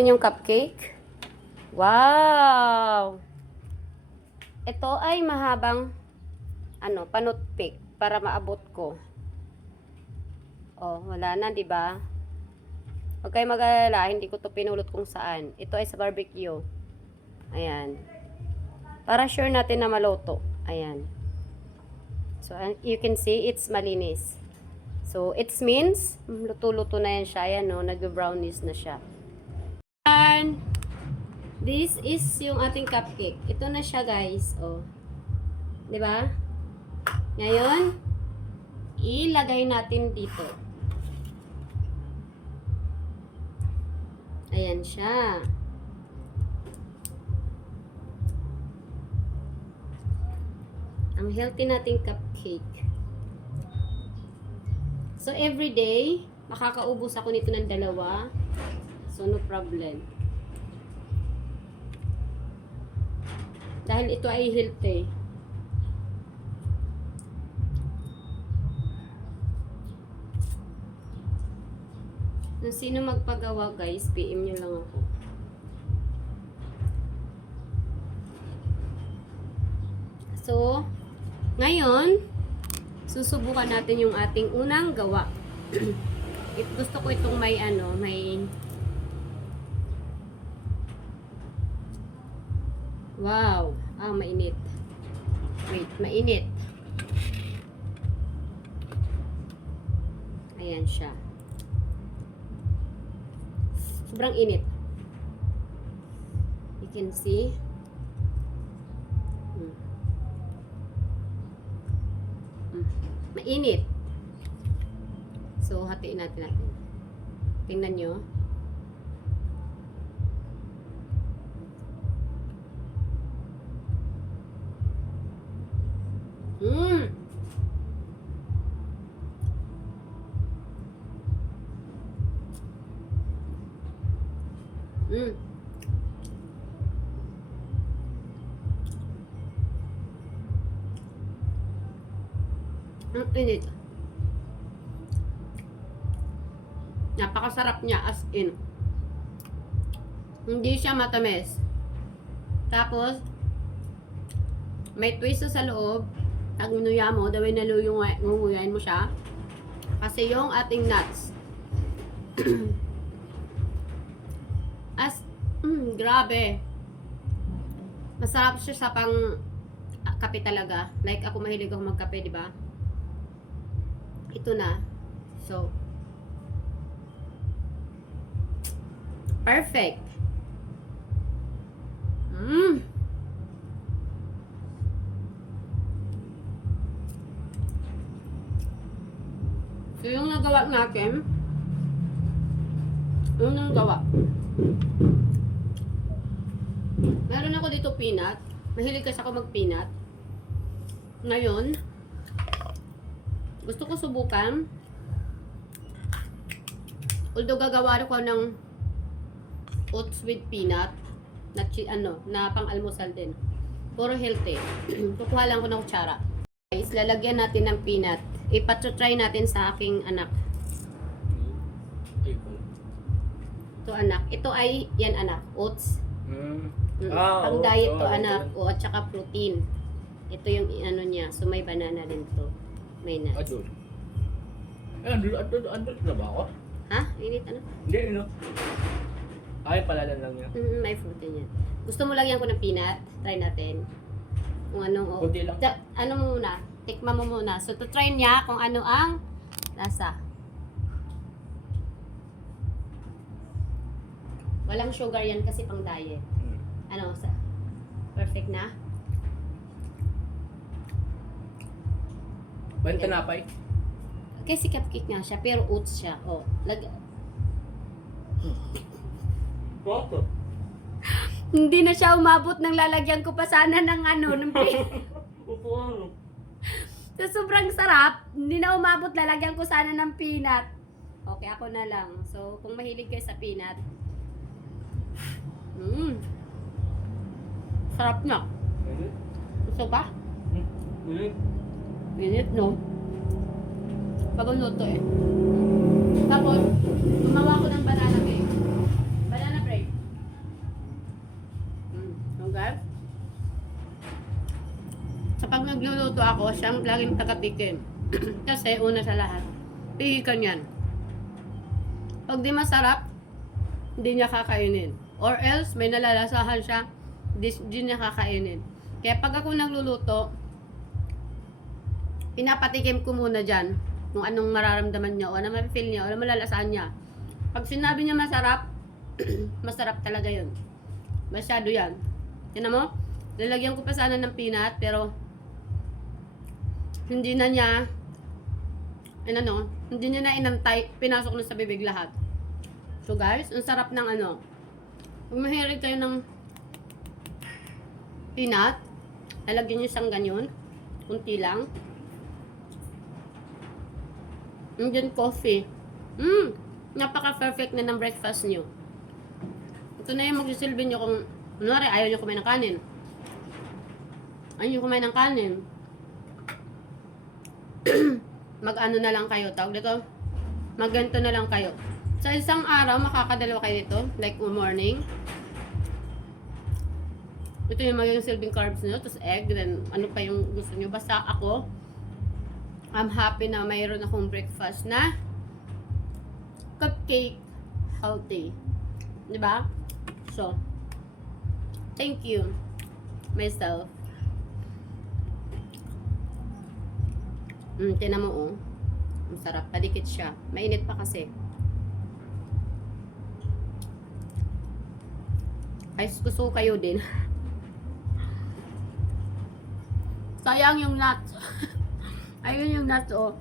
natin yung cupcake. Wow! Ito ay mahabang panutpik para maabot ko. Oh, wala na, 'di ba? Huwag kayong mag-alala, hindi ko to pinulot kung saan. Ito ay sa barbecue. Ayan. Para sure natin na maluto. Ayan. So, you can see, it's malinis. So, it means, luto-luto na yan siya. Ayan, no? Nag-brownies na siya. And, this is yung ating cupcake. Ito na siya, guys. Oh. 'Di ba? Ngayon, ilagay natin dito. Ayan siya. Ang healthy nating cupcake. So, every day, makakaubos ako nito ng 2. So, no problem. Dahil ito ay healthy. Kung sino magpagawa, guys, PM nyo lang ako. So, ngayon, susubukan natin yung ating unang gawa. Gusto ko itong may wow, mainit. Wait, mainit. Ayan siya. Sobrang init. You can see. Mainit. So, hatiin natin. Tingnan nyo. Ang init. Napakasarap niya, as in. Hindi siya matamis. Tapos, may twist sa loob. Pag minuya mo, daway na ngunguyain mo siya. Kasi yung ating nuts. Grabe. Masarap siya sa pang kape talaga. Like ako, mahilig ako magkape, di ba? Ito na. So, perfect. So, yung nagawa natin, meron ako dito peanut. Mahilig kasi ako mag-peanut. Ngayon, gusto ko subukan. Although gagawa ko ng oats with peanut na pang-almusal din. Puro healthy. Kukuha lang ko ng kutsara. Guys, lalagyan natin ng peanut. Ipatry natin sa aking anak. Ito anak. Ito ay, yan anak, oats. Pang diet to anak. O, at saka protein. Ito yung niya. So may banana din to. May nuts. Andun na ba ako? Ha? Init Hindi, ay, palalan lang yan. May fruit din yan. Gusto mo lagyan ko ng peanut? Try natin. Kung anong... Kunti lang. Ano muna? Tikman mo muna. So, to try niya kung ano ang lasa. Walang sugar yan kasi pang diet. Ano? Perfect na? Ba't tinapay? Kasi cupcake nga siya, pero oats siya. O, Proto. Hindi na siya umabot ng lalagyan ko pa sana ng ng Upo. So, sobrang sarap. Hindi na umabot, lalagyan ko sana ng peanut. Okay, ako na lang. So, kung mahilig kayo sa peanut. Sarap na. Gusto ba? Minute, no? Bagong luto eh. Tapos, gumawa ko ng banana cake. Banana bread. Kapag nagluluto ako, siyang laging taga-tikim. Kasi una sa lahat, pihikan yan. Pag di masarap, hindi niya kakainin. Or else, may nalalasahan siya, di niya kakainin. Kaya pag ako nagluluto, pinapatikim ko muna dyan kung anong mararamdaman niya o ano ma-feel niya o ano malalasahan niya. Pag sinabi niya masarap, masarap talaga yun. Masyado yan. Tignan mo? Lalagyan ko pa sana ng peanut, pero hindi na niya hindi niya na inantay, pinasok na sa bibig lahat. So guys, ang sarap ng kung mahilig kayo ng peanut, lalagyan niyo siyang ganyan, kunti lang. And then coffee. Napaka-perfect na ng breakfast niyo. Ito na yung magsisilbi niyo kung kunwari ayaw niyo kumain ng kanin. Ayaw niyo kumain ng kanin. Mag-ano na lang kayo, tawag dito, magganto na lang kayo. Sa isang araw, makakadalawa kayo dito, like morning. Ito yung magiging silbing carbs nyo, tapos egg, then ano pa yung gusto nyo. Basta ako, I'm happy na mayroon akong breakfast na cupcake healthy. Diba? So, thank you, myself. Tinan mo, oh. Ang sarap. Padikit siya. Mainit pa kasi. Ay, gusto ko kayo din. Sayang yung nuts. Ayun yung nuts, oh.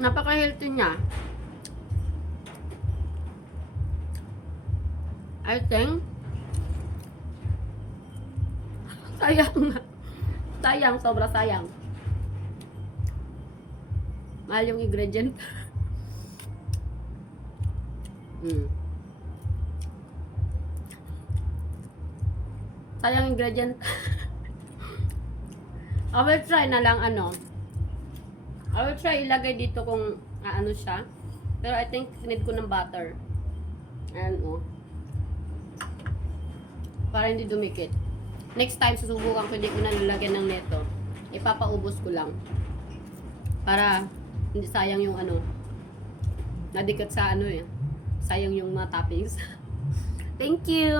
Napaka-healthy niya. I think sayang. Sayang, sobra sayang. Mahal yung ingredient. Sayang ingredient. I will try na lang I will try ilagay dito kung ano siya. Pero I think need ko ng butter. Ayan, oh. Para hindi dumikit. Next time, susubukan ko, hindi ko na lalagyan ng neto. Ipapaubos ko lang. Para hindi sayang yung nadikit sa sayang yung mga toppings. Thank you!